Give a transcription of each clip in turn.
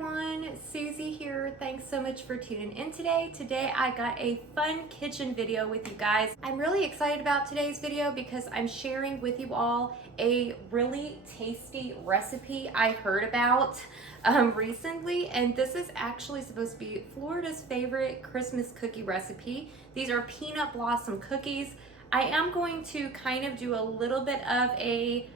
everyone, Susie here. Thanks so much for tuning in today. Today I got a fun kitchen video with you guys. I'm really excited about today's video because I'm sharing with you all a really tasty recipe I heard about recently, and this is actually supposed to be Florida's favorite Christmas cookie recipe. These are peanut blossom cookies. I am going to kind of do a little bit of a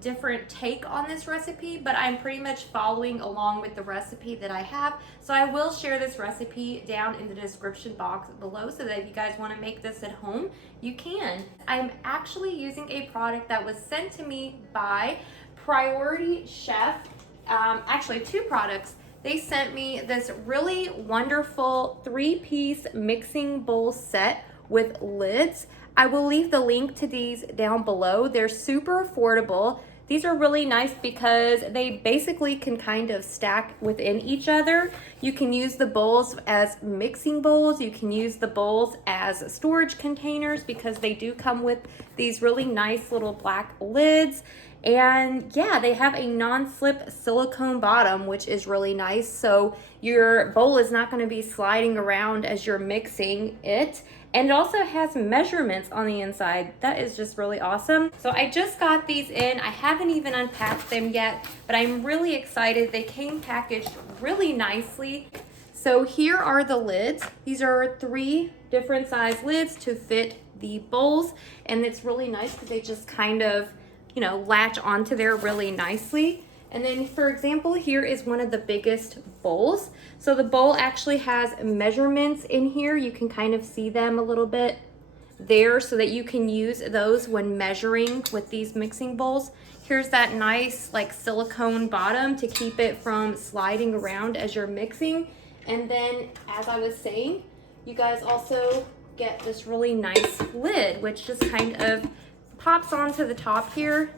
different take on this recipe, but I'm pretty much following along with the recipe that I have. So I will share this recipe down in the description box below so that if you guys want to make this at home, you can. I'm actually using a product that was sent to me by Priority Chef. Actually, two products. They sent me this really wonderful 3-piece mixing bowl set with lids. I will leave the link to these down below. They're super affordable. These are really nice because they basically can kind of stack within each other. You can use the bowls as mixing bowls. You can use the bowls as storage containers because they do come with these really nice little black lids. And yeah, they have a non-slip silicone bottom, which is really nice. So your bowl is not going to be sliding around as you're mixing it. And it also has measurements on the inside. That is just really awesome. So I just got these in. I haven't even unpacked them yet, but I'm really excited. They came packaged really nicely. So here are the lids. These are 3 different size lids to fit the bowls. And it's really nice because they just kind of, you know, latch onto there really nicely. And then, for example, here is one of the biggest bowls. So the bowl actually has measurements in here. You can kind of see them a little bit there so that you can use those when measuring with these mixing bowls. Here's that nice like silicone bottom to keep it from sliding around as you're mixing. And then, as I was saying, you guys also get this really nice lid, which just kind of pops onto the top here.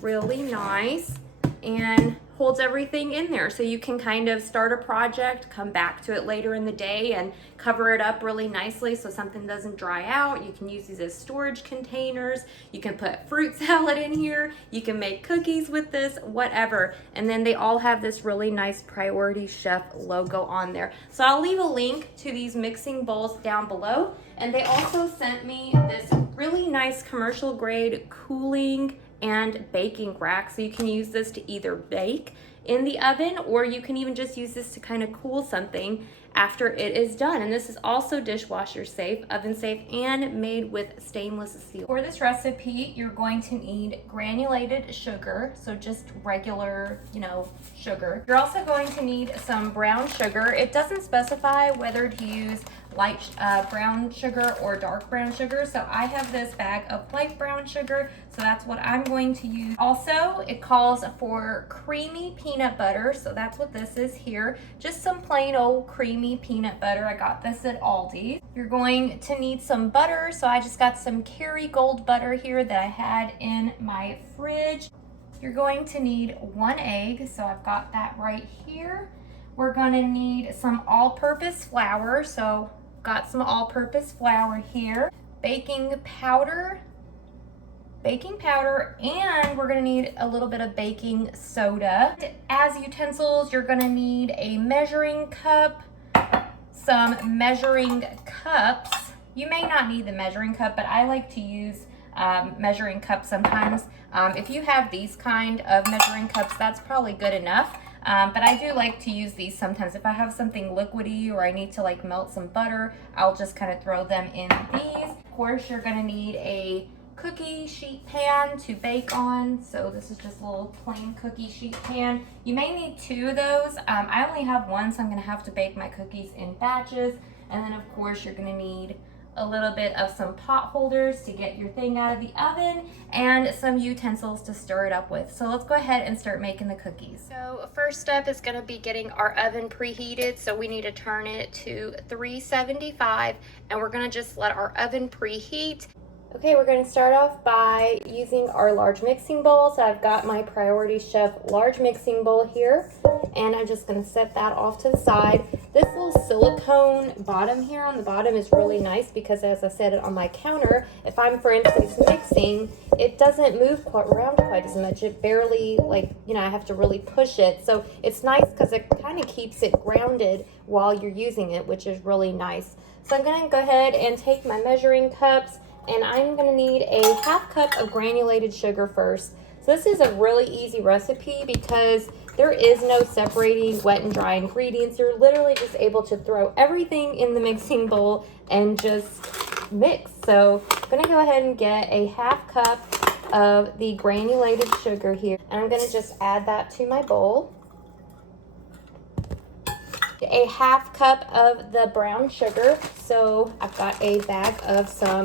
Really nice, and holds everything in there so you can kind of start a project, come back to it later in the day and cover it up really nicely so something doesn't dry out. You can use these as storage containers. You can put fruit salad in here. You can make cookies with this, whatever. And then they all have this really nice Priority Chef logo on there. So I'll leave a link to these mixing bowls down below. And they also sent me this really nice commercial grade cooling and baking rack, so you can use this to either bake in the oven or you can even just use this to kind of cool something after it is done. And this is also dishwasher safe, oven safe, and made with stainless steel. For this recipe, you're going to need granulated sugar, so just regular, sugar. You're also going to need some brown sugar. It doesn't specify whether to use light brown sugar or dark brown sugar, so I have this bag of light brown sugar, so that's what I'm going to use. Also, it calls for creamy peanut butter, so that's what this is here. Just some plain old creamy peanut butter. I got this at Aldi. You're going to need some butter, so I just got some Kerrygold butter here that I had in my fridge. You're going to need 1 egg, so I've got that right here. We're going to need some all-purpose flour, so got some all-purpose flour here. Baking powder, and we're gonna need a little bit of baking soda. As utensils, you're gonna need a measuring cup, some measuring cups. You may not need the measuring cup, but I like to use measuring cups sometimes. If you have these kind of measuring cups, that's probably good enough. But I do like to use these sometimes. If I have something liquidy or I need to like melt some butter, I'll just kind of throw them in these. Of course, you're gonna need a cookie sheet pan to bake on. So this is just a little plain cookie sheet pan. You may need 2 of those. I only have 1, so I'm gonna have to bake my cookies in batches. And then of course, you're gonna need a little bit of some pot holders to get your thing out of the oven and some utensils to stir it up with. So let's go ahead and start making the cookies. So first step is going to be getting our oven preheated. So we need to turn it to 375 and we're going to just let our oven preheat. Okay, we're going to start off by using our large mixing bowl. So I've got my Priority Chef large mixing bowl here, and I'm just going to set that off to the side. This little silicone bottom here on the bottom is really nice because, as I said, on my counter, if I'm, for instance, mixing, it doesn't move around quite as much. It barely, like, you know, I have to really push it. So it's nice because it kind of keeps it grounded while you're using it, which is really nice. So I'm going to go ahead and take my measuring cups, and I'm going to need a 1/2 cup of granulated sugar first. So this is a really easy recipe because there is no separating wet and dry ingredients. You're literally just able to throw everything in the mixing bowl and just mix. So I'm gonna go ahead and get a 1/2 cup of the granulated sugar here. And I'm gonna just add that to my bowl. A 1/2 cup of the brown sugar. So I've got a bag of some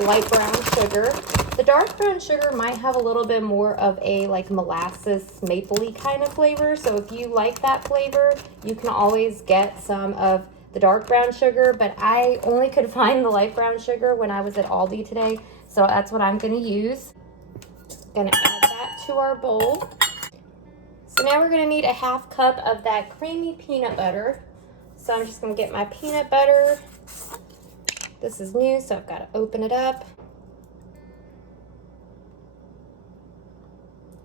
light brown sugar. The dark brown sugar might have a little bit more of a like molasses mapley kind of flavor. So if you like that flavor, you can always get some of the dark brown sugar, but I only could find the light brown sugar when I was at Aldi today. So that's what I'm gonna use. Gonna add that to our bowl. So now we're gonna need a 1/2 cup of that creamy peanut butter. So I'm just gonna get my peanut butter. This is new, so I've gotta open it up.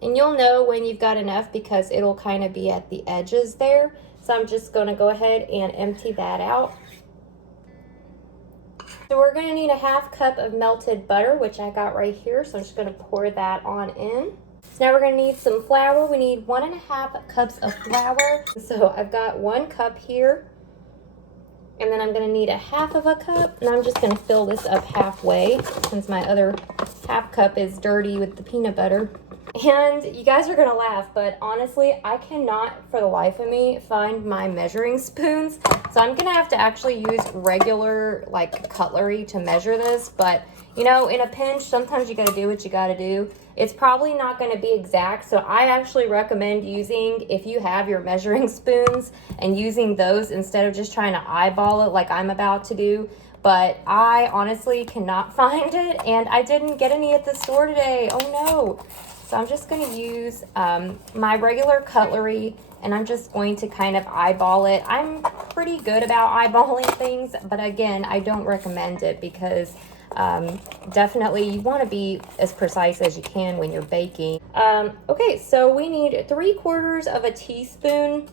And you'll know when you've got enough because it'll kind of be at the edges there. So I'm just gonna go ahead and empty that out. So we're gonna need a 1/2 cup of melted butter, which I got right here. So I'm just gonna pour that on in. So now we're gonna need some flour. We need 1.5 cups of flour. So I've got 1 cup here. And then I'm gonna need a 1/2 cup. And I'm just gonna fill this up halfway since my other 1/2 cup is dirty with the peanut butter. And you guys are gonna laugh, but honestly, I cannot for the life of me find my measuring spoons. So I'm gonna have to actually use regular like cutlery to measure this. But you know, in a pinch, sometimes you gotta do what you gotta do. It's probably not gonna be exact. So I actually recommend using, if you have your measuring spoons, and using those instead of just trying to eyeball it like I'm about to do. But I honestly cannot find it, and I didn't get any at the store today. Oh no. So I'm just going to use my regular cutlery, and I'm just going to kind of eyeball it. I'm pretty good about eyeballing things, but again, I don't recommend it because definitely you want to be as precise as you can when you're baking. Okay, so we need 3/4 of a teaspoon.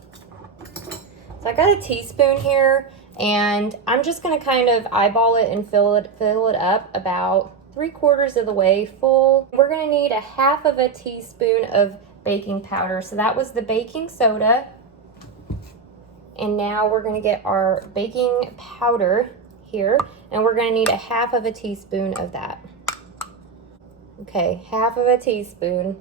So I got a teaspoon here, and I'm just going to kind of eyeball it and fill it up about 3/4 of the way full. We're gonna need a 1/2 teaspoon of baking powder. So that was the baking soda. And now we're gonna get our baking powder here, and we're gonna need a 1/2 teaspoon of that. Okay, 1/2 teaspoon.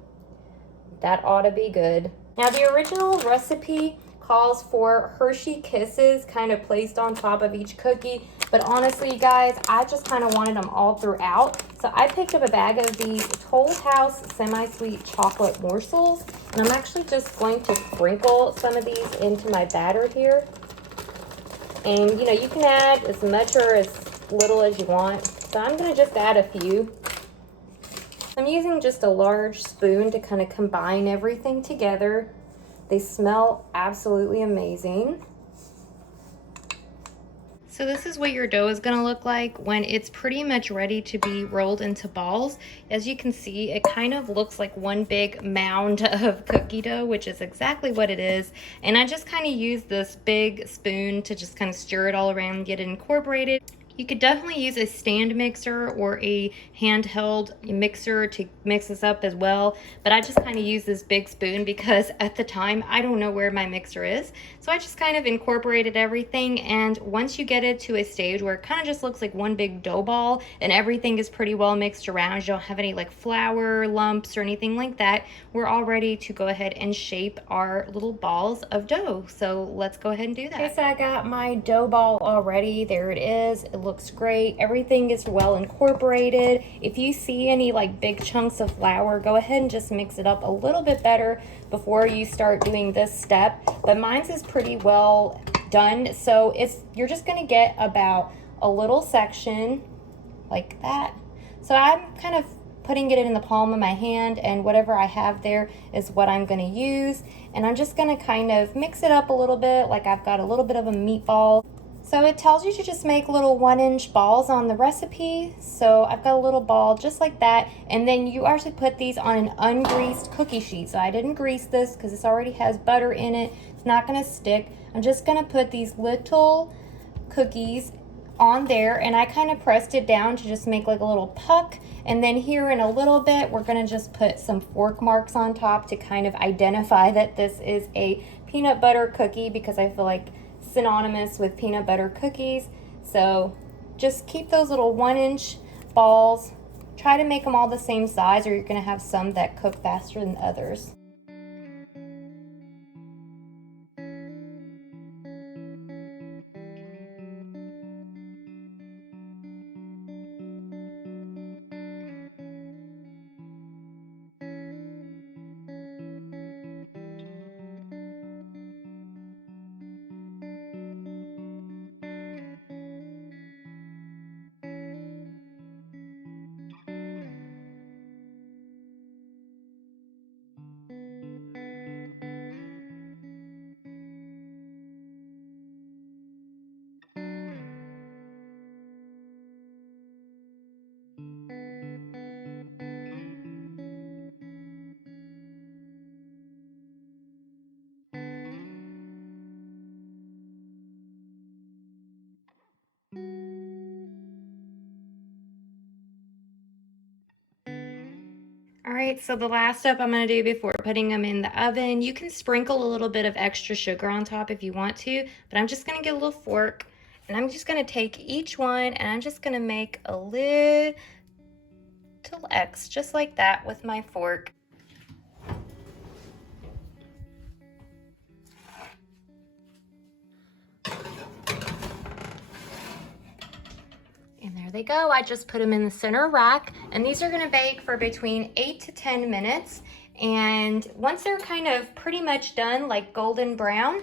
That ought to be good. Now the original recipe calls for Hershey Kisses kind of placed on top of each cookie. But honestly, you guys, I just kind of wanted them all throughout. So I picked up a bag of these Toll House semi-sweet chocolate morsels. And I'm actually just going to sprinkle some of these into my batter here. And, you know, you can add as much or as little as you want. So I'm going to just add a few. I'm using just a large spoon to kind of combine everything together. They smell absolutely amazing. So this is what your dough is going to look like when it's pretty much ready to be rolled into balls. As you can see, it kind of looks like one big mound of cookie dough, which is exactly what it is. And I just kind of use this big spoon to just kind of stir it all around and get it incorporated. You could definitely use a stand mixer or a handheld mixer to mix this up as well. But I just kind of use this big spoon because at the time, I don't know where my mixer is. So I just kind of incorporated everything. And once you get it to a stage where it kind of just looks like one big dough ball and everything is pretty well mixed around, you don't have any like flour lumps or anything like that, we're all ready to go ahead and shape our little balls of dough. So let's go ahead and do that. Okay, so I got my dough ball already. There it is. It looks great. Everything is well incorporated. If you see any like big chunks of flour, go ahead and just mix it up a little bit better before you start doing this step. But mine's is pretty well done. So you're just gonna get about a little section like that. So I'm kind of putting it in the palm of my hand, and whatever I have there is what I'm gonna use. And I'm just gonna kind of mix it up a little bit, like I've got a little bit of a meatball. So it tells you to just make little 1-inch balls on the recipe. So I've got a little ball just like that. And then you actually put these on an ungreased cookie sheet. So I didn't grease this because this already has butter in it. It's not gonna stick. I'm just gonna put these little cookies on there, and I kind of pressed it down to just make like a little puck. And then here in a little bit, we're gonna just put some fork marks on top to kind of identify that this is a peanut butter cookie, because I feel like synonymous with peanut butter cookies. So just keep those little 1-inch balls. Try to make them all the same size, or you're gonna have some that cook faster than others. All right, so the last step I'm gonna do before putting them in the oven, you can sprinkle a little bit of extra sugar on top if you want to, but I'm just gonna get a little fork, and I'm just gonna take each one, and I'm just gonna make a little X, just like that with my fork. And there they go. I just put them in the center rack, and these are gonna bake for between 8 to 10 minutes. And once they're kind of pretty much done, like golden brown,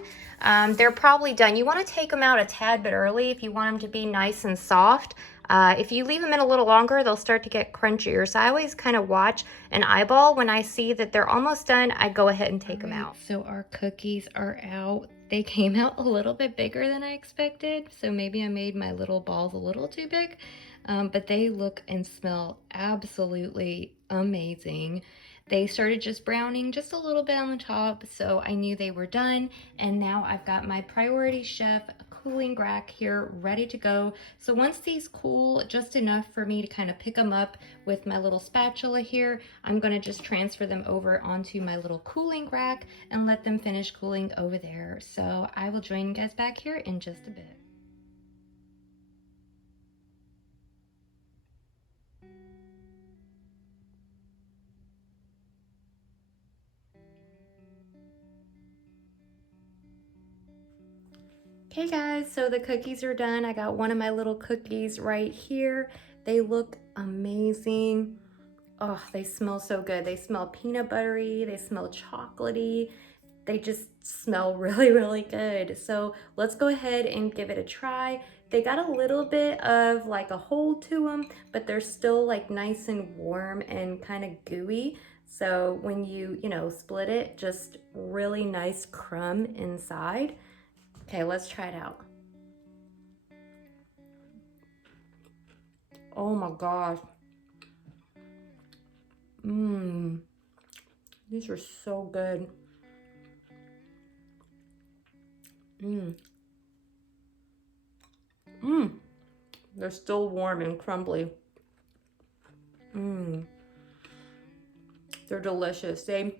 they're probably done. You wanna take them out a tad bit early if you want them to be nice and soft. If you leave them in a little longer, they'll start to get crunchier. So I always kind of watch an eyeball. When I see that they're almost done, I go ahead and take them out. So our cookies are out. They came out a little bit bigger than I expected, so maybe I made my little balls a little too big, but they look and smell absolutely amazing. They started just browning just a little bit on the top, so I knew they were done. And now I've got my Priority Chef cooling rack here ready to go. So once these cool just enough for me to kind of pick them up with my little spatula here, I'm gonna just transfer them over onto my little cooling rack and let them finish cooling over there. So I will join you guys back here in just a bit. Okay guys, so the cookies are done. I got one of my little cookies right here. They look amazing. Oh, they smell so good. They smell peanut buttery, they smell chocolatey. They just smell really, really good. So let's go ahead and give it a try. They got a little bit of like a hold to them, but they're still like nice and warm and kind of gooey. So when you split it, just really nice crumb inside. Okay, let's try it out. Oh my gosh. Mmm. These are so good. Mmm. Mmm. They're still warm and crumbly. Mmm. They're delicious. They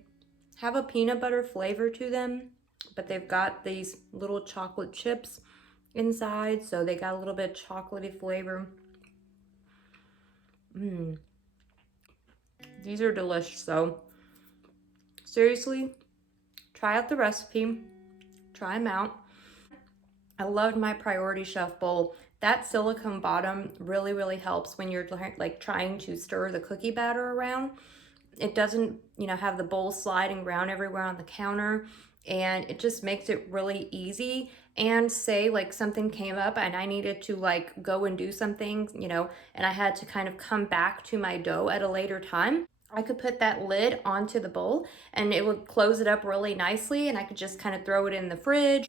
have a peanut butter flavor to them, but they've got these little chocolate chips inside, so they got a little bit of chocolatey flavor. Mmm. These are delicious, so seriously, try out the recipe. Try them out. I loved my Priority Chef bowl. That silicone bottom really, really helps when you're like trying to stir the cookie batter around. It doesn't, have the bowl sliding around everywhere on the counter, and it just makes it really easy. and say like something came up and I needed to like go and do something, you know, and I had to kind of come back to my dough at a later time, I could put that lid onto the bowl and it would close it up really nicely, and I could just kind of throw it in the fridge.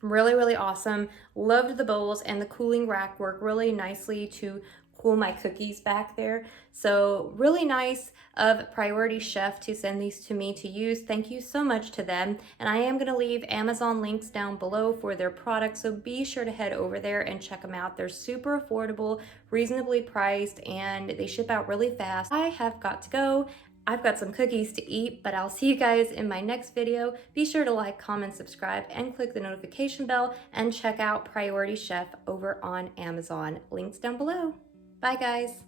Really, really awesome. Loved the bowls, and the cooling rack worked really nicely to cool my cookies back there. So really nice of Priority Chef to send these to me to use. Thank you so much to them. And I am going to leave Amazon links down below for their products, so be sure to head over there and check them out. They're super affordable, reasonably priced, and they ship out really fast. I have got to go. I've got some cookies to eat, but I'll see you guys in my next video. Be sure to like, comment, subscribe, and click the notification bell, and check out Priority Chef over on Amazon. Links down below. Bye, guys.